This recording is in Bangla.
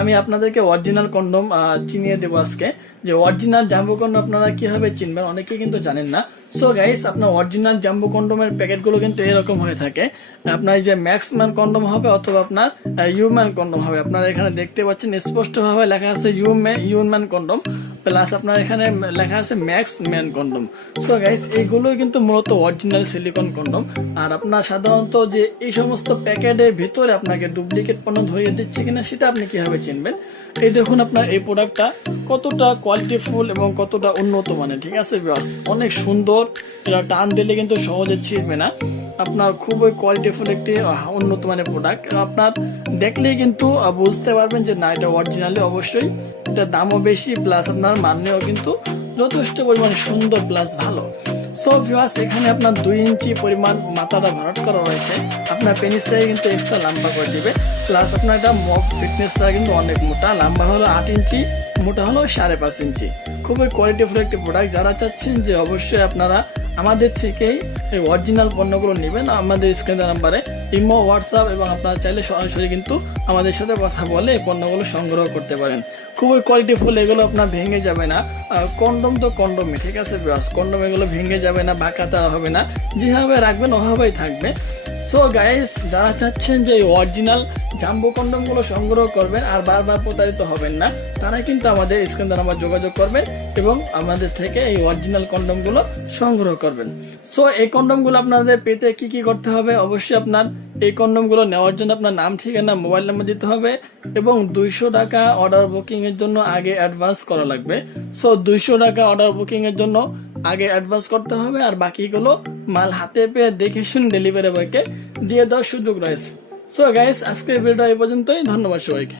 আমি আপনাদেরকে অরিজিনাল কন্ডম চিনিয়ে দেবো আজকে, যে অরিজিনাল জাম্বো কন্ডম আপনারা কিভাবে চিনবেন, অনেকে কিন্তু জানেন না। সো গাইস, আপনার অরিজিনাল জাম্বো কন্ডমের প্যাকেটগুলো কিন্তু এরকম হয়ে থাকে। আপনার এই যে ম্যাক্সম্যান কন্ডম হবে অথবা আপনার ইউম্যান কন্ডম হবে। আপনারা এখানে দেখতে পাচ্ছেন স্পষ্টভাবে লেখা আছে ইউম্যান কন্ডম, প্লাস আপনার এখানে লেখা আছে max man condom. So guys, এইগুলো কিন্তু মূলত অরিজিনাল সিলিকন কন্ডম। আর আপনার সাধারণত যে এই সমস্ত প্যাকেটের ভিতরে আপনাকে ডুপ্লিকেট পণ্য ধরিয়ে দিচ্ছে কিনা সেটা আপনি কিভাবে চিনবেন? এই দেখুন আপনার এই প্রোডাক্টটা কতটা কোয়ালিটিফুল এবং কতটা উন্নত মানের, ঠিক আছে ভিউয়ার্স? অনেক সুন্দর, এটা টান দিলে কিন্তু সহজে ছিঁড়বে না। আপনার খুবই কোয়ালিটিফুল একটি উন্নত মানের প্রোডাক্ট। আপনার দেখলেই কিন্তু বুঝতে পারবেন যে না, এটা অরিজিনালি। অবশ্যই এটা দামও বেশি, প্লাস আপনার মানেও কিন্তু যথেষ্ট পরিমাণে সুন্দর প্লাস ভালো। সো ভিউয়ার্স, এখানে আপনার 2 ইঞ্চি পরিমাণ মাথাটা ভরাট করা রয়েছে। আপনার পেনিসটাকে কিন্তু এক্সট্রা লম্বা করে দিবে, প্লাস আপনার এটা মক ফিটনেসটা কিন্তু অনেক মোটা, লম্বা হলো 8 ইঞ্চি, মোটা হলো 5.5 ইঞ্চি। খুবই কোয়ালিটিফুল একটি প্রোডাক্ট। যারা চাচ্ছেন যে অবশ্যই আপনারা আমাদের থেকেই এই অরিজিনাল পণ্যগুলো নেবেন, আমাদের স্ক্রিনের নাম্বারে ইমো, হোয়াটসঅ্যাপ এবং আপনারা চাইলে সরাসরি কিন্তু আমাদের সাথে কথা বলে এই পণ্যগুলো সংগ্রহ করতে পারেন। খুবই কোয়ালিটিফুল, এগুলো আপনার ভেঙে যাবে না। কন্ডম তো কন্ডমই, ঠিক আছে বিকজ কন্ডম এগুলো ভেঙে যাবে না, বাঁকাতে হবে না, যেভাবে রাখবেন ওভাবেই থাকবে। সো গাইস, যারা চাচ্ছেন যে এই অরিজিনাল জাম্বো কন্ডমগুলো সংগ্রহ করবেন আর বারবার প্রতারিত হবেন না, তারা কিন্তু আমাদের স্ক্রিনে নাম্বার যোগাযোগ করবেন এবং আমাদের থেকে এই অরিজিনাল কন্ডমগুলো সংগ্রহ করবেন। সো এই কন্ডমগুলো আপনাদের পেতে কি কি করতে হবে? অবশ্যই আপনার এই কন্ডমগুলো নেওয়ার জন্য আপনার নাম, ঠিকানা, মোবাইল নাম্বার দিতে হবে এবং 200 টাকা অর্ডার বুকিং এর জন্য আগে অ্যাডভান্স করা লাগবে। সো 200 টাকা অর্ডার বুকিং এর জন্য আগে অ্যাডভান্স করতে হবে, আর বাকিগুলো মাল হাতে পেয়ে দেখে শুনে ডেলিভারি বয়কে দিয়ে দেওয়ার সুযোগ রয়েছে। সো গাইস, আজকের ভিডিওটা এই পর্যন্তই। ধন্যবাদ সবাইকে।